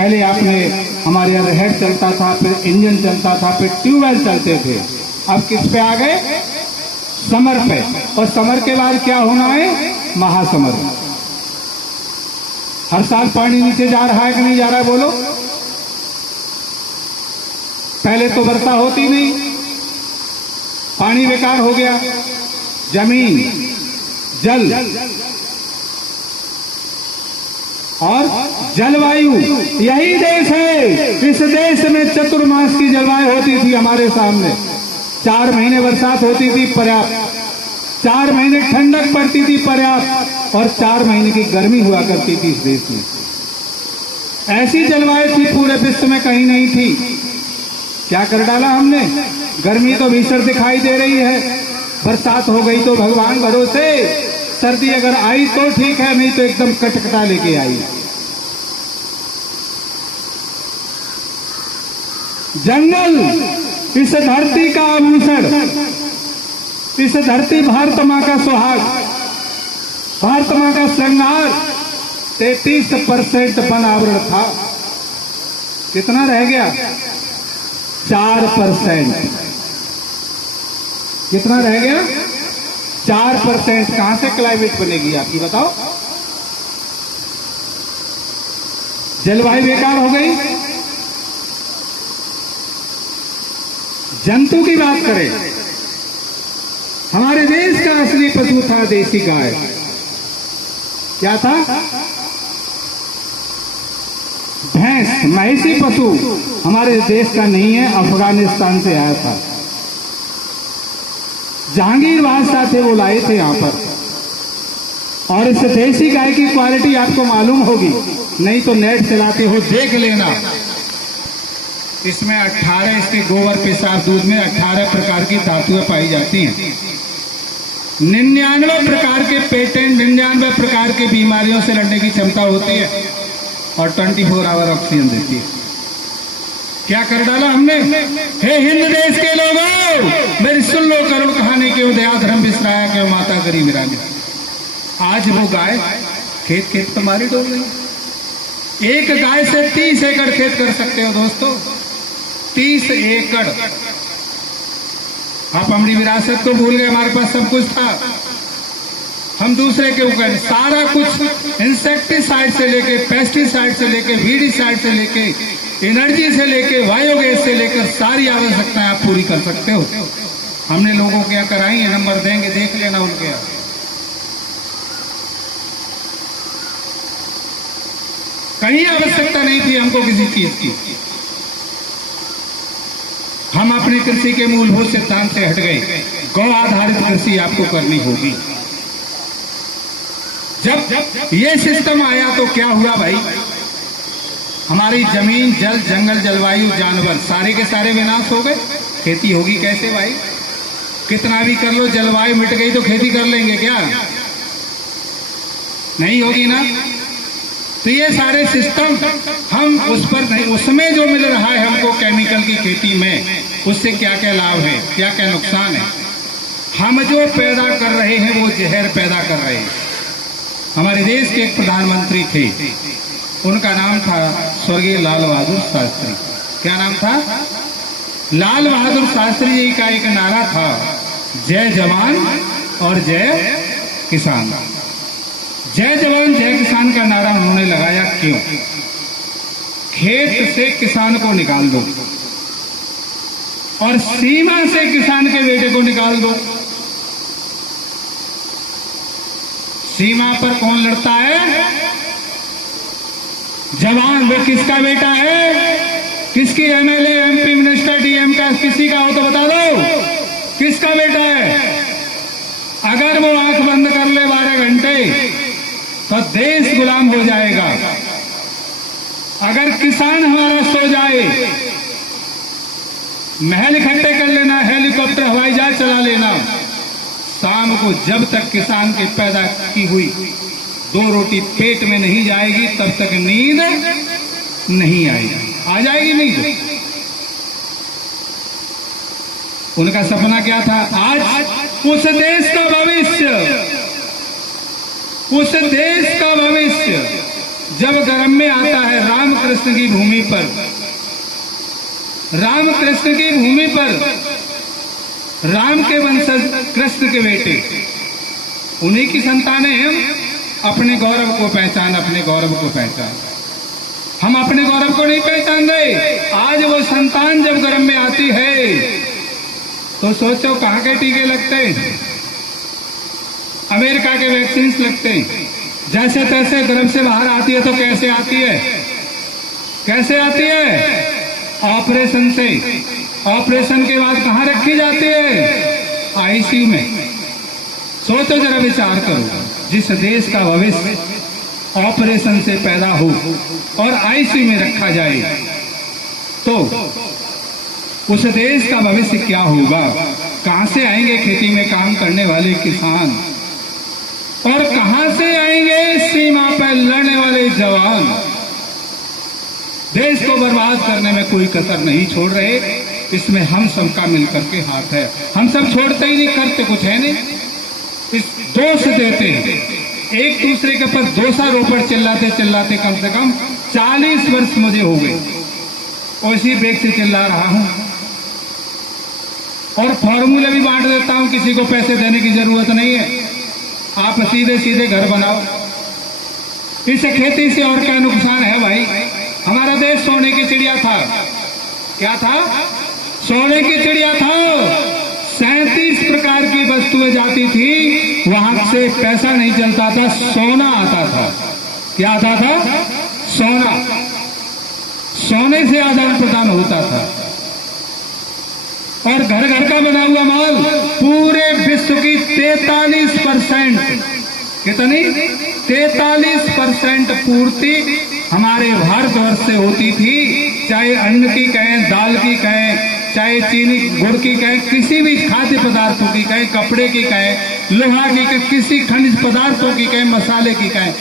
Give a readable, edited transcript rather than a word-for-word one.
पहले आपने हमारे यहाँ हेड चलता था, फिर इंजन चलता था, फिर ट्यूबवेल चलते थे। अब किस पे आ गए? समर पे। और समर के बाद क्या होना है? महासमर। हर साल पानी नीचे जा रहा है कि नहीं जा रहा है? बोलो। पहले तो वर्षा होती नहीं, पानी बेकार हो गया, जमीन, जल और जलवायु, यही देश है। इस देश में चतुर्मास की जलवायु होती थी हमारे सामने। 4 महीने बरसात होती थी पर्याप्त, 4 महीने ठंडक पड़ती थी पर्याप्त, और 4 महीने की गर्मी हुआ करती थी इस देश में। ऐसी जलवायु थी पूरे विश्व में कहीं नहीं थी। क्या कर डाला हमने? गर्मी तो भीषण दिखाई दे रही है, बरसात हो गई तो भगवान भरोसे, सर्दी अगर आई तो ठीक है, नहीं तो एकदम कटकटा लेके आई। जंगल इस धरती का आभूषण, इस धरती भारत मां का सुहाग, भारत मां का श्रृंगार। 33% वन आवरण था, कितना रह गया? 4%। कितना रह गया? 4%। कहां से क्लाइमेट बनेगी आपकी बताओ? जलवायु बेकार हो गई। जंतु की बात करें, हमारे देश का असली पशु था देसी गाय। क्या था? भैंस, महिषी पशु हमारे देश का नहीं है, अफगानिस्तान से आया था। जहांगीर बादशाह थे, वो लाए थे यहां पर। और इस देसी गाय की क्वालिटी आपको मालूम होगी, नहीं तो नेट चलाते हो देख लेना। इसमें 18 इसके गोबर पेशाब दूध में 18 प्रकार की धातुएं पाई जाती हैं। 99 प्रकार के पेटेंट, 99 प्रकार की बीमारियों से लड़ने की क्षमता होती है, और 24 आवर ऑक्सीजन देती है। क्या कर डाला हमने? हे हिंद देश के लोगों, मेरी सुन लो करुण कहानी, क्यों दया धर्म बिसराया, क्यों माता करी विरानी। आज वो गाय खेत खेत पर मारी डोल रही। एक गाय से 30 एकड़ खेत कर सकते हो दोस्तों, 30 एकड़। आप हमारी विरासत को भूल गए, हमारे पास सब कुछ था, हम दूसरे के ऊपर सारा कुछ, इंसेक्टिसाइड से लेके, पेस्टिसाइड से लेके, वीडिसाइड से लेके, एनर्जी से लेके, बायोगैस से लेकर सारी आवश्यकताएं आप पूरी कर सकते हो। हमने लोगों क्या कराई है, नंबर देंगे, देख लेना उनके यहाँ। कहीं आवश्यकता नहीं थी हमको किसी चीज की। हम अपने कृषि के मूलभूत सिद्धांत से हट गए। गौ आधारित कृषि आपको करनी होगी। जब ये सिस्टम आया तो क्या हुआ भाई? हमारी जमीन, जल, जंगल, जलवायु, जानवर सारे के सारे विनाश हो गए। खेती होगी कैसे भाई? कितना भी कर लो, जलवायु मिट गई तो खेती कर लेंगे क्या? नहीं होगी ना। तो ये सारे सिस्टम हम उस पर नहीं, उसमें जो मिल रहा है हमको केमिकल की खेती में, उससे क्या क्या लाभ है, क्या क्या नुकसान है। हम जो पैदा कर रहे हैं वो जहर पैदा कर रहे हैं। हमारे देश के एक प्रधानमंत्री थे, उनका नाम था स्वर्गीय लाल बहादुर शास्त्री। क्या नाम था? लाल बहादुर शास्त्री जी का एक नारा था, जय जवान और जय किसान। जय जवान जय किसान का नारा उन्होंने लगाया क्यों? खेत से किसान को निकाल दो और सीमा से किसान के बेटे को निकाल दो। सीमा पर कौन लड़ता है? जवान। वो किसका बेटा है? किसकी एमएलए, एमपी, मिनिस्टर, डीएम का किसी का हो तो बता दो, किसका बेटा है? अगर वो आंख बंद कर ले 12 घंटे तो देश गुलाम हो जाएगा। अगर किसान हमारा सो जाए, महल इकट्ठे कर लेना, हेलीकॉप्टर, हवाई जहाज चला लेना, शाम को जब तक किसान के पैदा की हुई 2 रोटी पेट में नहीं जाएगी तब तक नींद नहीं आएगी। आ जाएगी नहीं? उनका सपना क्या था? आज उस देश का भविष्य, उस देश का भविष्य जब गर्म में आता है रामकृष्ण की भूमि पर, रामकृष्ण की भूमि पर राम के वंशज कृष्ण के बेटे, उन्हीं की संतानें हम अपने गौरव को पहचान, अपने गौरव को पहचान। हम अपने गौरव को नहीं पहचान रहे। आज वो संतान जब गर्भ में आती है तो सोचो कहाँ के टीके लगते हैं, अमेरिका के वैक्सीन लगते हैं। जैसे तैसे गर्भ से बाहर आती है तो कैसे आती है, कैसे आती है? ऑपरेशन से। ऑपरेशन के बाद कहाँ रखी जाती है? आईसीयू में। सोचो जरा, विचार करो, जिस देश का भविष्य ऑपरेशन से पैदा हो और आईसीयू में रखा जाए तो उस देश का भविष्य क्या होगा? कहां से आएंगे खेती में काम करने वाले किसान, और कहां से आएंगे सीमा पर लड़ने वाले जवान? देश को बर्बाद करने में कोई कसर नहीं छोड़ रहे। इसमें हम सबका मिलकर के हाथ है। हम सब छोड़ते ही नहीं, करते कुछ है नहीं, इस दोष देते हैं एक दूसरे के ऊपर। दोषारोपण चिल्लाते चिल्लाते कम से कम 40 वर्ष मुझे हो गए, उसी बेग से चिल्ला रहा हूं। और फॉर्मूले भी बांट देता हूं, किसी को पैसे देने की जरूरत नहीं है, आप सीधे सीधे घर बनाओ। इस खेती से और क्या नुकसान है भाई? हमारा देश सोने की चिड़िया था। क्या था? सोने की चिड़िया था। 37 प्रकार की वस्तुएं जाती थी, वहां से पैसा नहीं चलता था, सोना आता था। क्या आता था? सोना। सोने से आदान प्रदान होता था। और घर घर का बना हुआ माल पूरे विश्व की 43%, कितनी? 43% पूर्ति हमारे भारतवर्ष से होती थी। चाहे अन्न की कहें, दाल की कहें, चाहे चीनी गुड़ की कहें, किसी भी खाद्य पदार्थों की कहें, कपड़े की कहें, लोहा की कहें, किसी खनिज पदार्थों की कहें, मसाले की कहें,